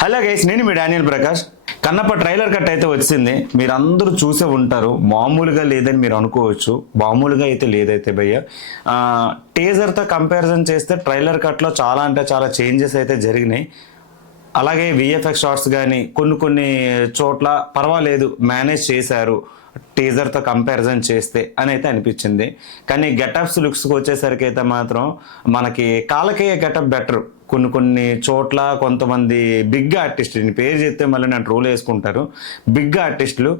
Hello guys, నేను మీ Daniel Prakash. Kannappa trailer cut అయితే వచ్చింది. మీరు అందరూ చూసే ఉంటారు. మామూలుగా లేదని మీరు అనుకోవచ్చు, మామూలుగా అయితే లేదైతే భయ్య. టీజర్తో కంపారిజన్ చేస్తే ట్రైలర్ కట్లో చాలా అంటే చాలా చేంజెస్ అయితే జరిగినాయి. అలాగే విఎఫ్ఎక్స్ షాట్స్ కానీ కొన్ని చోట్ల పర్వాలేదు, మేనేజ్ చేశారు టీజర్తో కంపారిజన్ చేస్తే అని అయితే అనిపించింది. కానీ గెటప్స్ లుక్స్కి వచ్చేసరికి అయితే మాత్రం మనకి కాలకేయ గెటప్ బెటర్. కొన్ని చోట్ల కొంతమంది బిగ్ ఆర్టిస్ట్, పేరు చెప్తే మళ్ళీ నన్ను ట్రోల్ వేసుకుంటారు. బిగ్ ఆర్టిస్టులు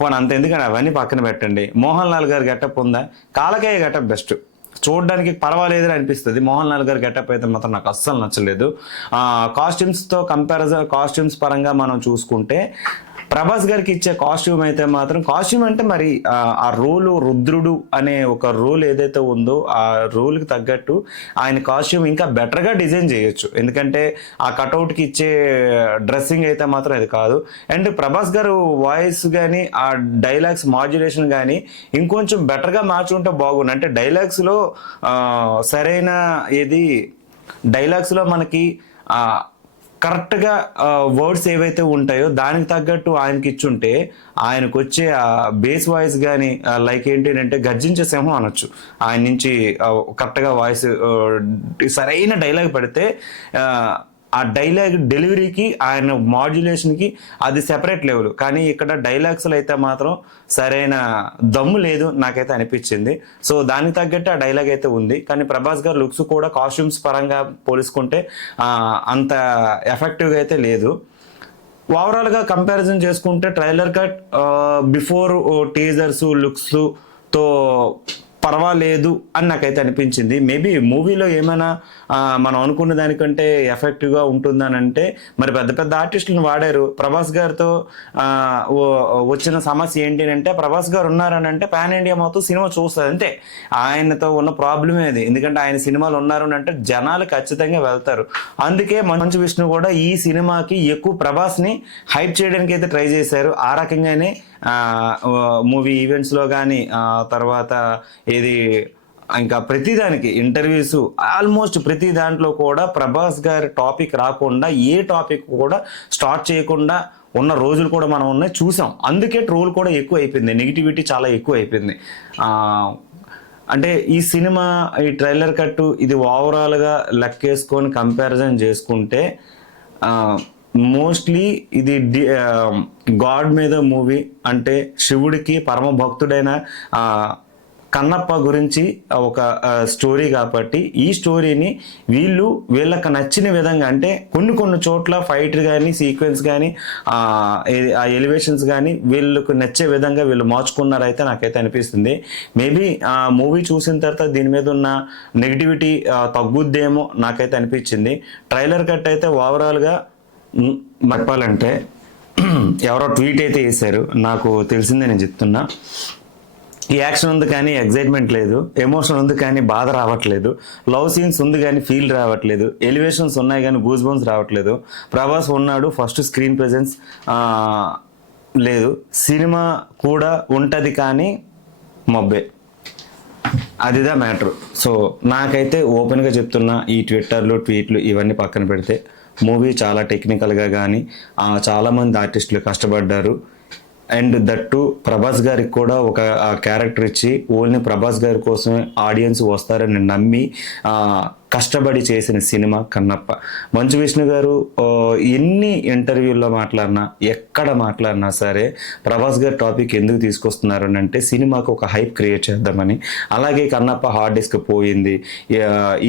పోనీ అంత ఎందుకని అవన్నీ పక్కన పెట్టండి. మోహన్ లాల్ గారి గెటప్ ఉందా? కాలకేయ గెటప్ బెస్ట్, చూడడానికి పర్వాలేదు అనిపిస్తుంది. మోహన్ లాల్ గారి గెటప్ అయితే మాత్రం నాకు అస్సలు నచ్చలేదు. కాస్ట్యూమ్స్తో కాస్ట్యూమ్స్ పరంగా మనం చూసుకుంటే ప్రభాస్ గారికి ఇచ్చే కాస్ట్యూమ్ అయితే మాత్రం, కాస్ట్యూమ్ అంటే మరి ఆ రోలు రుద్రుడు అనే ఒక రోల్ ఏదైతే ఉందో ఆ రోల్కి తగ్గట్టు ఆయన కాస్ట్యూమ్ ఇంకా బెటర్గా డిజైన్ చేయొచ్చు. ఎందుకంటే ఆ కటౌట్కి ఇచ్చే డ్రెస్సింగ్ అయితే మాత్రం అది కాదు. అండ్ ప్రభాస్ గారు వాయిస్ కానీ ఆ డైలాగ్స్ మాడ్యులేషన్ కానీ ఇంకొంచెం బెటర్గా మార్చుకుంటే బాగుండు. అంటే డైలాగ్స్లో సరైన డైలాగ్స్లో మనకి కరెక్ట్గా వర్డ్స్ ఏవైతే ఉంటాయో దానికి తగ్గట్టు ఆయనకి ఇచ్చుంటే ఆయనకు వచ్చే ఆ బేస్ వాయిస్ కానీ లైక్ ఏంటంటే గర్జించే సింహం అనొచ్చు. ఆయన నుంచి కరెక్ట్గా వాయిస్ సరైన డైలాగ్ పెడితే ఆ డైలాగ్ డెలివరీకి ఆయన మాడ్యులేషన్కి అది సెపరేట్ లెవెల్. కానీ ఇక్కడ డైలాగ్స్లో అయితే మాత్రం సరైన దమ్ము లేదు నాకైతే అనిపించింది. సో దానికి తగ్గట్టు ఆ డైలాగ్ అయితే ఉంది. కానీ ప్రభాస్ గారు లుక్స్ కూడా కాస్ట్యూమ్స్ పరంగా పోల్చుకుంటే అంత ఎఫెక్టివ్గా అయితే లేదు. ఓవరాల్గా కంపారిజన్ చేసుకుంటే ట్రైలర్ కట్ బిఫోర్ టీజర్స్ లుక్స్తో పర్వాలేదు అని నాకైతే అనిపించింది. మేబీ మూవీలో ఏమైనా మనం అనుకున్న దానికంటే ఎఫెక్టివ్గా ఉంటుందని అంటే మరి పెద్ద పెద్ద ఆర్టిస్టులను వాడారు. ప్రభాస్ గారితో వచ్చిన సమస్య ఏంటి అంటే, ప్రభాస్ గారు ఉన్నారని అంటే పాన్ ఇండియా మొత్తం సినిమా చూస్తుంది అంతే. ఆయనతో ఉన్న ప్రాబ్లమే అది. ఎందుకంటే ఆయన సినిమాలు ఉన్నారు అంటే జనాలు ఖచ్చితంగా వెళ్తారు. అందుకే మంచు విష్ణు కూడా ఈ సినిమాకి ఎక్కువ ప్రభాస్ని హైప్ చేయడానికి అయితే ట్రై చేశారు. ఆ రకంగానే మూవీ ఈవెంట్స్లో కానీ తర్వాత ఇంకా ప్రతిదానికి ఇంటర్వ్యూస్ ఆల్మోస్ట్ ప్రతి దాంట్లో కూడా ప్రభాస్ గారి టాపిక్ రాకుండా ఏ టాపిక్ కూడా స్టార్ట్ చేయకుండా ఉన్న రోజులు కూడా మనం ఉన్నాయి, చూసాం. అందుకే ట్రోల్ కూడా ఎక్కువ అయిపోయింది, నెగిటివిటీ చాలా ఎక్కువ అయిపోయింది. అంటే ఈ సినిమా ఈ ట్రైలర్ కట్టు ఇది ఓవరాల్గా లెక్కేసుకొని కంపారిజన్ చేసుకుంటే మోస్ట్లీ ఇది గాడ్ మీద మూవీ. అంటే శివుడికి పరమ భక్తుడైన కన్నప్ప గురించి ఒక స్టోరీ కాబట్టి ఈ స్టోరీని వీళ్ళకి నచ్చిన విధంగా, అంటే కొన్ని చోట్ల ఫైట్ కానీ సీక్వెన్స్ కానీ ఆ ఎలివేషన్స్ కానీ వీళ్ళకు నచ్చే విధంగా వీళ్ళు మార్చుకున్నారైతే నాకైతే అనిపిస్తుంది. మేబీ ఆ మూవీ చూసిన తర్వాత దీని మీద ఉన్న నెగిటివిటీ తగ్గుద్దేమో నాకైతే అనిపించింది. ట్రైలర్ కట్ అయితే ఓవరాల్గా చెప్పాలంటే ఎవరో ట్వీట్ అయితే వేశారు, నాకు తెలిసిందే నేను చెప్తున్నా. ఈ యాక్షన్ ఉంది కానీ ఎగ్జైట్మెంట్ లేదు, ఎమోషన్ ఉంది కానీ బాధ రావట్లేదు, లవ్ సీన్స్ ఉంది కానీ ఫీల్ రావట్లేదు, ఎలివేషన్స్ ఉన్నాయి కానీ గూస్ బంప్స్ రావట్లేదు. ప్రభాస్ ఉన్నాడు, ఫస్ట్ స్క్రీన్ ప్రెజెన్స్ లేదు. సినిమా కూడా ఉంటుంది కానీ మబ్బే, అదిదా మ్యాటర్. సో నాకైతే ఓపెన్గా చెప్తున్నా, ఈ ట్విట్టర్లు ట్వీట్లు ఇవన్నీ పక్కన పెడితే మూవీ చాలా టెక్నికల్గా కానీ చాలామంది ఆర్టిస్టులు కష్టపడ్డారు. అండ్ దట్టు ప్రభాస్ గారికి కూడా ఒక క్యారెక్టర్ ఇచ్చి ఓన్లీ ప్రభాస్ గారి కోసమే ఆడియన్స్ వస్తారని నమ్మి కష్టపడి చేసిన సినిమా కన్నప్ప. మంచు విష్ణు గారు ఎన్ని ఇంటర్వ్యూల్లో మాట్లాడినా ఎక్కడ మాట్లాడినా సరే ప్రభాస్ గారి టాపిక్ ఎందుకు తీసుకొస్తున్నారు అని అంటే సినిమాకు ఒక హైప్ క్రియేట్ చేద్దామని. అలాగే కన్నప్ప హార్డ్ డిస్క్ పోయింది,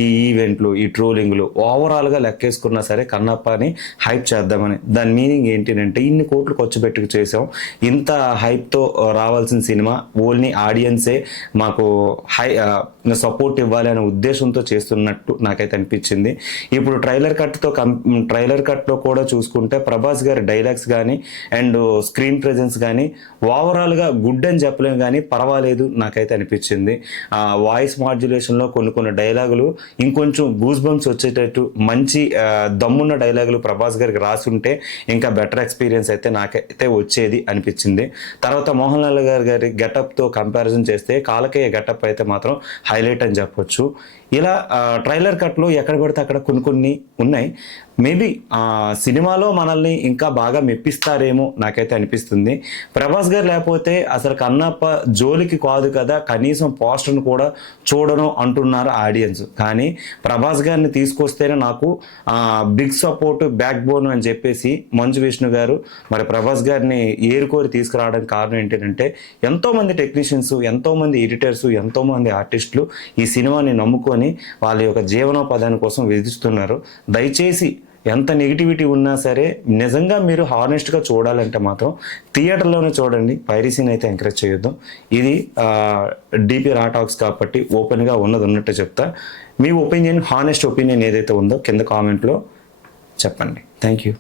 ఈ ఈవెంట్లు ఈ ట్రోలింగ్లు ఓవరాల్గా లెక్కేసుకున్నా సరే కన్నప్పని హైప్ చేద్దామని. దాని మీనింగ్ ఏంటంటే ఇన్ని కోట్లు ఖర్చు పెట్టుకు చేసాం, ఇంత హైప్తో రావాల్సిన సినిమా ఓన్లీ ఆడియన్సే మాకు సపోర్ట్ ఇవ్వాలి అనే ఉద్దేశంతో చేస్తున్నట్టు నాకైతే అనిపించింది. ఇప్పుడు ట్రైలర్ కట్లో కూడా చూసుకుంటే ప్రభాస్ గారి డైలాగ్స్ కానీ అండ్ స్క్రీన్ ప్రెజెన్స్ కానీ ఓవరాల్గా గుడ్ అని చెప్పలేము కానీ పర్వాలేదు నాకైతే అనిపించింది. వాయిస్ మాడ్యులేషన్లో కొన్ని డైలాగులు ఇంకొంచెం గూస్ బంప్స్ వచ్చేటట్టు మంచి దమ్మున్న డైలాగులు ప్రభాస్ గారికి రాసి ఉంటే ఇంకా బెటర్ ఎక్స్పీరియన్స్ అయితే నాకైతే వచ్చేది అనిపించింది. తర్వాత మోహన్ లాల్ గారి గెటప్తో కంపారిజన్ చేస్తే కాలకేయ గెటప్ అయితే మాత్రం హైలైట్ అని చెప్పొచ్చు. ఇలా ట్రైలర్ కట్లో ఎక్కడ పడితే అక్కడ కొన్ని ఉన్నాయి. మేబీ సినిమాలో మనల్ని ఇంకా బాగా మెప్పిస్తారేమో నాకైతే అనిపిస్తుంది. ప్రభాస్ గారు లేకపోతే అసలు కన్నప్ప జోలికి కాదు కదా, కనీసం పోస్టర్ను కూడా చూడను అంటున్నారు ఆడియన్స్. కానీ ప్రభాస్ గారిని తీసుకొస్తేనే నాకు బిగ్ సపోర్ట్, బ్యాక్ బోన్ అని చెప్పేసి మంచు విష్ణు గారు మరి ప్రభాస్ గారిని ఏరుకోరి తీసుకురావడానికి కారణం ఏంటంటే ఎంతోమంది టెక్నీషియన్స్, ఎంతోమంది ఎడిటర్స్, ఎంతోమంది ఆర్టిస్టులు ఈ సినిమాని నమ్ముకొని వాళ్ళ యొక్క జీవనోపాధాని కోసం విధిస్తున్నారు. దయచేసి ఎంత నెగిటివిటీ ఉన్నా సరే నిజంగా మీరు హానెస్ట్గా చూడాలంటే మాత్రం థియేటర్లోనే చూడండి. పైరసీని అయితే ఎంకరేజ్ చేయొద్దు. ఇది డిపి రా టాక్స్ కాబట్టి ఓపెన్గా ఉన్నట్టు చెప్తా. మీ ఒపీనియన్, హానెస్ట్ ఒపీనియన్ ఏదైతే ఉందో కింద కామెంట్లో చెప్పండి. Thank you.